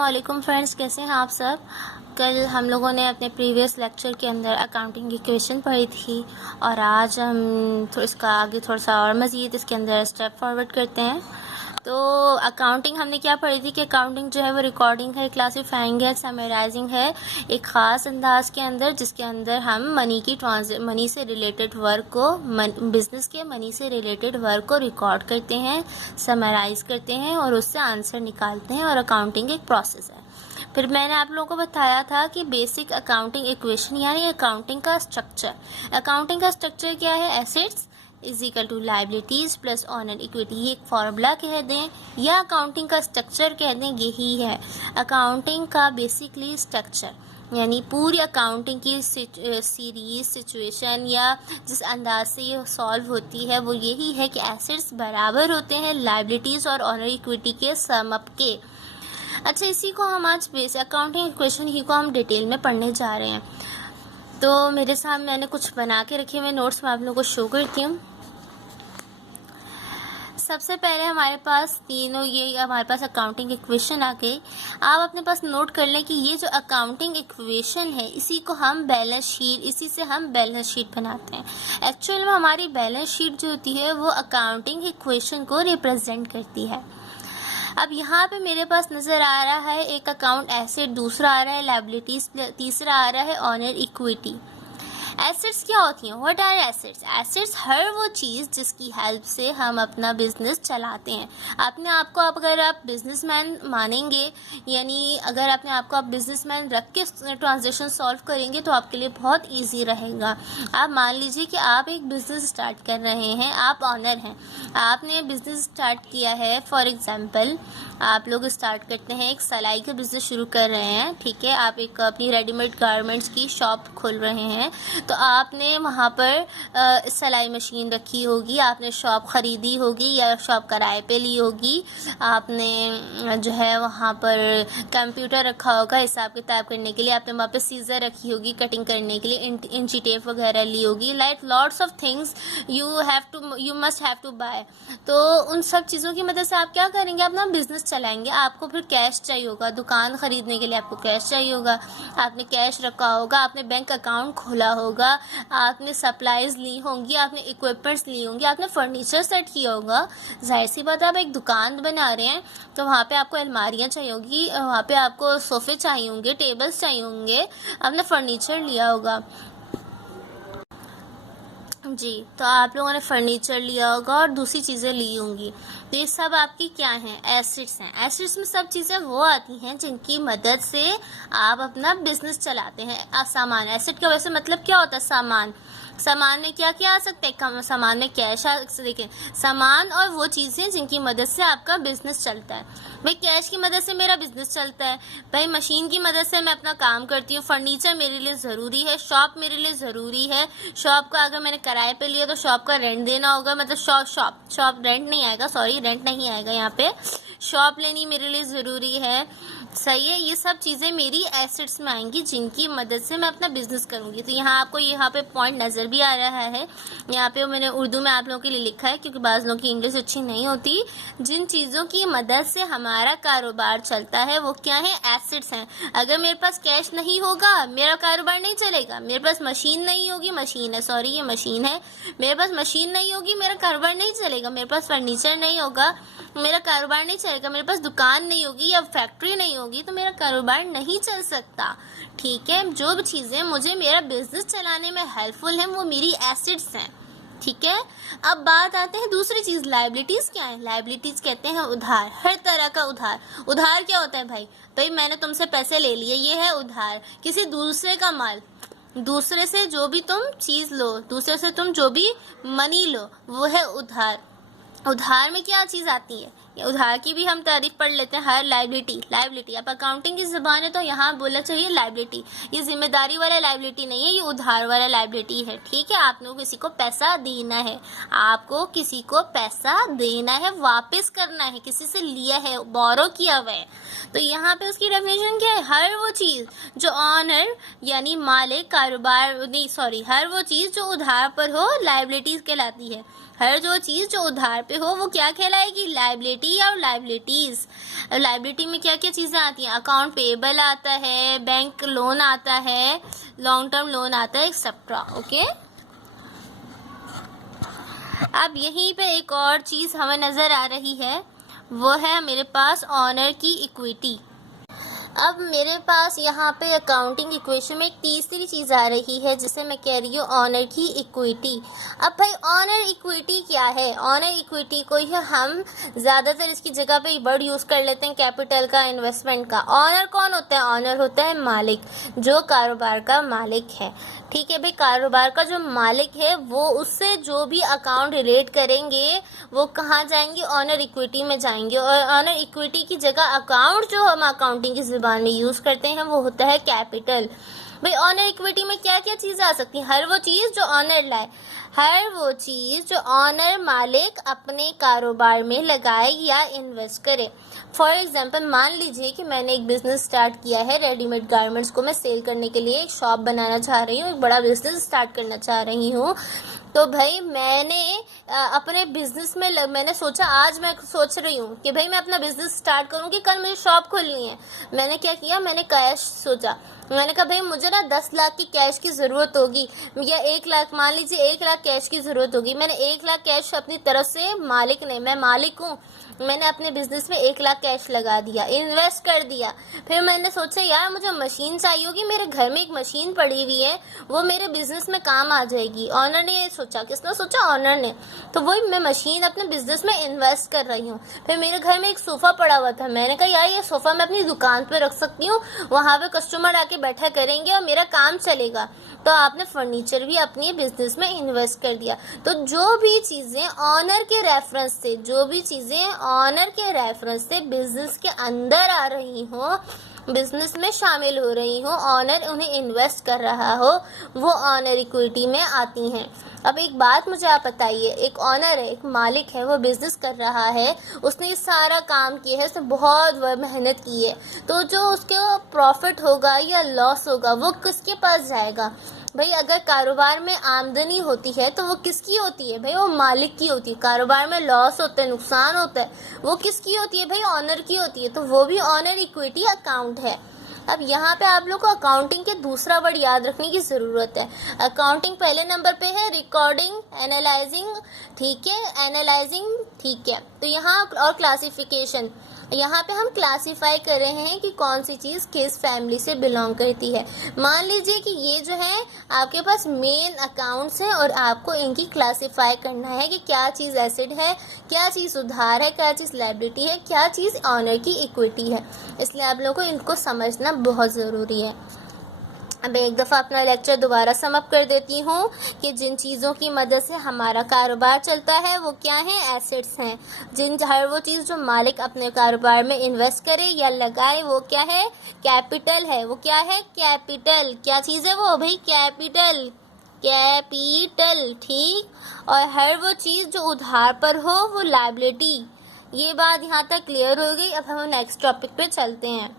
अस्सलामुअलैकुम फ्रेंड्स, कैसे हैं आप सब। कल हम लोगों ने अपने प्रीवियस लेक्चर के अंदर अकाउंटिंग की क्वेश्चन पढ़ी थी और आज हम इसका आगे थोड़ा सा और मज़ीद इसके अंदर स्टेप फॉरवर्ड करते हैं। तो अकाउंटिंग हमने क्या पढ़ी थी कि अकाउंटिंग जो है वो रिकॉर्डिंग है, क्लासीफाइंग है, समराइजिंग है एक ख़ास अंदाज के अंदर, जिसके अंदर हम मनी से रिलेटेड वर्क को, बिज़नेस के मनी से रिलेटेड वर्क को रिकॉर्ड करते हैं, समराइज़ करते हैं और उससे आंसर निकालते हैं। और अकाउंटिंग एक प्रोसेस है। फिर मैंने आप लोगों को बताया था कि बेसिक अकाउंटिंग इक्वेशन यानी अकाउंटिंग का स्ट्रक्चर। अकाउंटिंग का स्ट्रक्चर क्या है? Assets is equal to liabilities plus owner equity. ये एक फार्मूला कह दें या अकाउंटिंग का स्ट्रक्चर कह दें, यही है अकाउंटिंग का बेसिकली स्ट्रक्चर। यानी पूरी अकाउंटिंग की सीरीज सिचुएशन या जिस अंदाज से ये सॉल्व होती है वो यही है कि एसेट्स बराबर होते हैं लाइबिलिटीज़ और ऑनर इक्विटी के सम अप के। अच्छा, इसी को हम आज बेसिक अकाउंटिंग इक्वेशन ही को हम डिटेल में पढ़ने जा रहे हैं। तो मेरे सामने मैंने कुछ बना के रखे हुए नोट्स मैं आप लोगों को शो करती हूँ। सबसे पहले हमारे पास हमारे पास अकाउंटिंग इक्वेशन आ गई। आप अपने पास नोट कर लें कि ये जो अकाउंटिंग इक्वेशन है इसी से हम बैलेंस शीट बनाते हैं। एक्चुअल में हमारी बैलेंस शीट जो होती है वो अकाउंटिंग इक्वेशन को रिप्रेजेंट करती है। अब यहाँ पे मेरे पास नज़र आ रहा है एक अकाउंट एसेट, दूसरा आ रहा है लायबिलिटीज, तीसरा आ रहा है ऑनर इक्विटी। एसेट्स क्या होती हैं? What are assets? एसेट्स हर वो चीज़ जिसकी हेल्प से हम अपना बिजनेस चलाते हैं। अपने आप को अगर आप बिजनेसमैन मानेंगे, यानी अगर अपने आप को आप बिजनेसमैन रख के ट्रांजेक्शन सॉल्व करेंगे तो आपके लिए बहुत इजी रहेगा। आप मान लीजिए कि आप एक बिज़नेस स्टार्ट कर रहे हैं, आप ऑनर हैं, आपने बिज़नेस स्टार्ट किया है। फॉर एग्ज़ाम्पल आप लोग स्टार्ट करते हैं, एक सिलाई का बिज़नेस शुरू कर रहे हैं, ठीक है। आप एक अपनी रेडीमेड गारमेंट्स की शॉप खोल रहे हैं, तो आपने वहाँ पर सिलाई मशीन रखी होगी, आपने शॉप ख़रीदी होगी या शॉप किराए पे ली होगी, आपने जो है वहाँ पर कंप्यूटर रखा होगा हिसाब किताब करने के लिए, आपने वहाँ पे सीज़र रखी होगी कटिंग करने के लिए, इंची टेप वगैरह ली होगी, like lots of things you must have to buy. तो उन सब चीज़ों की मदद से आप क्या करेंगे? अपना बिजनेस चलाएंगे। आपको फिर कैश चाहिए होगा, दुकान ख़रीदने के लिए आपको कैश चाहिए होगा, आपने कैश रखा होगा, आपने बैंक अकाउंट खोला होगा, आपने सप्लाईज ली होंगी, आपने इक्विपमेंट्स ली होंगी, आपने फर्नीचर सेट किया होगा। जाहिर सी बात है, आप एक दुकान बना रहे हैं तो वहाँ पे आपको अलमारियाँ चाहिए होगी, वहाँ पे आपको सोफ़े चाहिए होंगे, टेबल्स चाहिए होंगे, आपने फर्नीचर लिया होगा जी। तो आप लोगों ने फर्नीचर लिया होगा और दूसरी चीज़ें ली होंगी। ये सब आपकी क्या हैं? एसेट्स हैं। एसेट्स में सब चीज़ें वो आती हैं जिनकी मदद से आप अपना बिजनेस चलाते हैं। सामान, एसेट का वैसे मतलब क्या होता है? सामान। सामान में क्या क्या आ सकता है? सामान में कैश आ सकते, देखें, सामान और वो चीज़ें जिनकी मदद से आपका बिजनेस चलता है। भाई कैश की मदद से मेरा बिजनेस चलता है, भाई मशीन की मदद से मैं अपना काम करती हूँ, फर्नीचर मेरे लिए ज़रूरी है, शॉप मेरे लिए ज़रूरी है। शॉप का अगर मैंने किराए पे लिया तो शॉप का रेंट देना होगा, मतलब शॉप रेंट नहीं आएगा, सॉरी रेंट नहीं आएगा यहाँ पे, शॉप लेनी मेरे लिए ज़रूरी है। सही है, ये सब चीज़ें मेरी एसेट्स में आएंगी जिनकी मदद से मैं अपना बिजनेस करूँगी। तो यहाँ आपको यहाँ पे पॉइंट नज़र भी आ रहा है, यहाँ पे मैंने उर्दू में आप लोगों के लिए लिखा है क्योंकि बाज़ लोगों की इंग्लिश अच्छी नहीं होती। जिन चीज़ों की मदद से हमारा कारोबार चलता है वो क्या है? एसेट्स हैं। अगर मेरे पास कैश नहीं होगा मेरा कारोबार नहीं चलेगा। मेरे पास मशीन नहीं होगी, मशीन है, सॉरी ये मशीन है, मेरे पास मशीन नहीं होगी मेरा कारोबार नहीं चलेगा। मेरे पास फर्नीचर नहीं होगा मेरा कारोबार नहीं चलेगा। मेरे पास दुकान नहीं होगी या फैक्ट्री नहीं होगी तो मेरा कारोबार नहीं चल सकता। ठीक है, जो भी चीज़ें मुझे मेरा बिजनेस चलाने में हेल्पफुल हैं वो मेरी एसेट्स हैं। ठीक है, अब बात आते हैं दूसरी चीज़, लायबिलिटीज़ क्या है? लायबिलिटीज़ कहते हैं उधार, हर तरह का उधार। उधार क्या होता है भाई मैंने तुमसे पैसे ले लिए, ये है उधार। किसी दूसरे का माल, दूसरे से जो भी तुम चीज़ लो, दूसरे से तुम जो भी मनी लो, वो है उधार। उधार में क्या चीज़ आती है? उधार की भी हम तारीफ पढ़ लेते हैं। हर लाइबिलिटी अब अकाउंटिंग की ज़बान है तो यहाँ बोलना चाहिए लाइबिलिटी। ये जिम्मेदारी वाला लाइबिलिटी नहीं है, ये उधार वाला लाइबिलिटी है। ठीक है, आपने किसी को पैसा देना है, आपको किसी को पैसा देना है, वापस करना है, किसी से लिया है, बोरो किया हुआ है। तो यहाँ पे उसकी डेफिनेशन क्या है? हर वो चीज़ जो ऑनर यानी मालिक कारोबार नहीं, सॉरी, हर वो चीज़ जो उधार पर हो लाइबिलिटीज़ कहलाती है। हर जो चीज़ जो उधार पे हो वो क्या कहलाएगी, लायबिलिटी और लायबिलिटीज़। लायबिलिटी में क्या क्या चीज़ें आती हैं, अकाउंट पेबल आता है, बैंक लोन आता है, लॉन्ग टर्म लोन आता है, एक्सेट्रा। ओके, अब यहीं पे एक और चीज़ हमें नज़र आ रही है, वो है मेरे पास ऑनर की इक्विटी। अब मेरे पास यहाँ पे अकाउंटिंग इक्वेशन में एक तीसरी चीज़ आ रही है जिसे मैं कह रही हूँ ऑनर की इक्विटी। अब भाई ऑनर इक्विटी क्या है, ऑनर इक्विटी को ही हम ज़्यादातर इसकी जगह पे वर्ड यूज़ कर लेते हैं कैपिटल का, इन्वेस्टमेंट का। ऑनर कौन होता है, ऑनर होता है मालिक, जो कारोबार का मालिक है। ठीक है भाई, कारोबार का जो मालिक है वो उससे जो भी अकाउंट रिलेट करेंगे वो कहाँ जाएंगे, ऑनर इक्विटी में जाएंगे। और ऑनर इक्विटी की जगह अकाउंट जो हम अकाउंटिंग की ज़ुबान में यूज़ करते हैं वो होता है कैपिटल। भाई ऑनर इक्विटी में क्या क्या चीज़ें आ सकती हैं, हर वो चीज़ जो ऑनर लाए, हर वो चीज़ जो ऑनर मालिक अपने कारोबार में लगाए या इन्वेस्ट करे। फॉर एग्जांपल मान लीजिए कि मैंने एक बिज़नेस स्टार्ट किया है, रेडीमेड गारमेंट्स को मैं सेल करने के लिए एक शॉप बनाना चाह रही हूँ, एक बड़ा बिज़नेस स्टार्ट करना चाह रही हूँ। तो भाई मैंने अपने बिज़नेस में मैंने सोचा, आज मैं सोच रही हूँ कि भाई मैं अपना बिज़नेस स्टार्ट करूँगी, कल मुझे शॉप खोलनी है। मैंने क्या किया, मैंने कैश सोचा, मैंने कहा भाई मुझे ना 10 लाख की कैश की ज़रूरत होगी, या 1 लाख, मान लीजिए 1 लाख कैश की ज़रूरत होगी। मैंने 1 लाख कैश अपनी तरफ से, मालिक ने, मैं मालिक हूँ, मैंने अपने बिज़नेस में 1 लाख कैश लगा दिया, इन्वेस्ट कर दिया। फिर मैंने सोचा यार मुझे मशीन चाहिए होगी, मेरे घर में एक मशीन पड़ी हुई है, वो मेरे बिज़नेस में काम आ जाएगी। ऑनर ने ये सोचा, किसने सोचा, ऑनर ने। तो वही मैं मशीन अपने बिज़नेस में इन्वेस्ट कर रही हूँ। फिर मेरे घर में एक सोफ़ा पड़ा हुआ था, मैंने कहा यार ये सोफ़ा मैं अपनी दुकान पर रख सकती हूँ, वहाँ पर कस्टमर आके बैठा करेंगे और मेरा काम चलेगा। तो आपने फर्नीचर भी अपनी बिजनेस में इन्वेस्ट कर दिया। तो जो भी चीज़ें ऑनर के रेफरेंस से, जो भी चीज़ें ऑनर के रेफरेंस से बिजनेस के अंदर आ रही हो, बिजनेस में शामिल हो रही हो, ऑनर उन्हें इन्वेस्ट कर रहा हो, वो ऑनर इक्विटी में आती हैं। अब एक बात मुझे आप बताइए, एक ऑनर है, एक मालिक है, वो बिज़नेस कर रहा है, उसने सारा काम किया है, उसने बहुत मेहनत की है, तो जो उसके प्रॉफिट होगा या लॉस होगा वो किसके पास जाएगा। भाई अगर कारोबार में आमदनी होती है तो वो किसकी होती है, भाई वो मालिक की होती है। कारोबार में लॉस होता है, नुकसान होता है, वो किसकी होती है, भाई ऑनर की होती है। तो वो भी ऑनर इक्विटी अकाउंट है। अब यहाँ पे आप लोग को अकाउंटिंग के दूसरा वर्ड याद रखने की ज़रूरत है। अकाउंटिंग पहले नंबर पे है, रिकॉर्डिंग, एनालाइजिंग, ठीक है, एनालाइजिंग, ठीक है। तो यहाँ और क्लासिफिकेशन, यहाँ पे हम क्लासिफाई कर रहे हैं कि कौन सी चीज़ किस फैमिली से बिलोंग करती है। मान लीजिए कि ये जो है आपके पास मेन अकाउंट्स हैं और आपको इनकी क्लासिफाई करना है कि क्या चीज़ एसेट है, क्या चीज़ उधार है, क्या चीज़ लायबिलिटी है, क्या चीज़ ऑनर की इक्विटी है। इसलिए आप लोगों को इनको समझना बहुत ज़रूरी है। अब एक दफ़ा अपना लेक्चर दोबारा समअप कर देती हूँ कि जिन चीज़ों की मदद से हमारा कारोबार चलता है वो क्या है, एसेट्स हैं। हर वो चीज़ जो मालिक अपने कारोबार में इन्वेस्ट करे या लगाए वो क्या है, कैपिटल है। वो क्या है, कैपिटल। क्या चीज़ है वो, भाई कैपिटल, कैपिटल, ठीक। और हर वो चीज़ जो उधार पर हो वो लायबिलिटी। ये बात यहाँ तक क्लियर हो गई। अब हम नेक्स्ट टॉपिक पे चलते हैं।